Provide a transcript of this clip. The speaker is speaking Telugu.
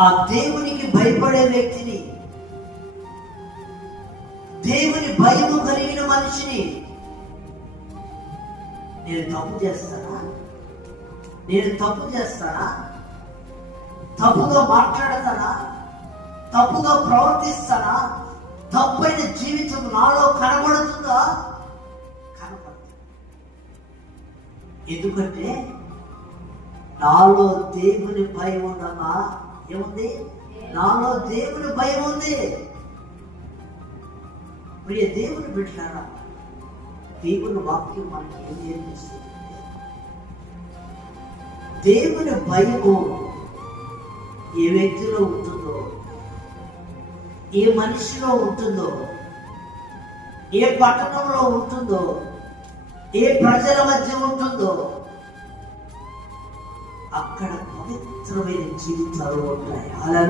ఆ దేవునికి భయపడే వ్యక్తిని, దేవుని భయము కలిగిన మనిషిని నేను తప్పు చేస్తానా, తప్పుగా మాట్లాడతానా, తప్పుగా ప్రవర్తిస్తానా, తప్పైన జీవితం నాలో కనబడుతుందా? కనబడుతుంది. ఎందుకంటే నాలో దేవుని భయం ఉందమ్మా. ఏముంది? నాలో దేవుని భయం ఉంది. మరి దేవుని బిడ్డలారా, దేవుని వాక్యం మనకి ఏం నేర్పిస్తుంది? దేవుని భయము ఏ వ్యక్తిలో ఉంటుందో, ఏ మనిషిలో ఉంటుందో, ఏ పట్టణంలో ఉంటుందో, ఏ ప్రజల మధ్య ఉంటుందో, అక్కడ పవిత్రమైన జీవితాలు ఉంటాయి. అలా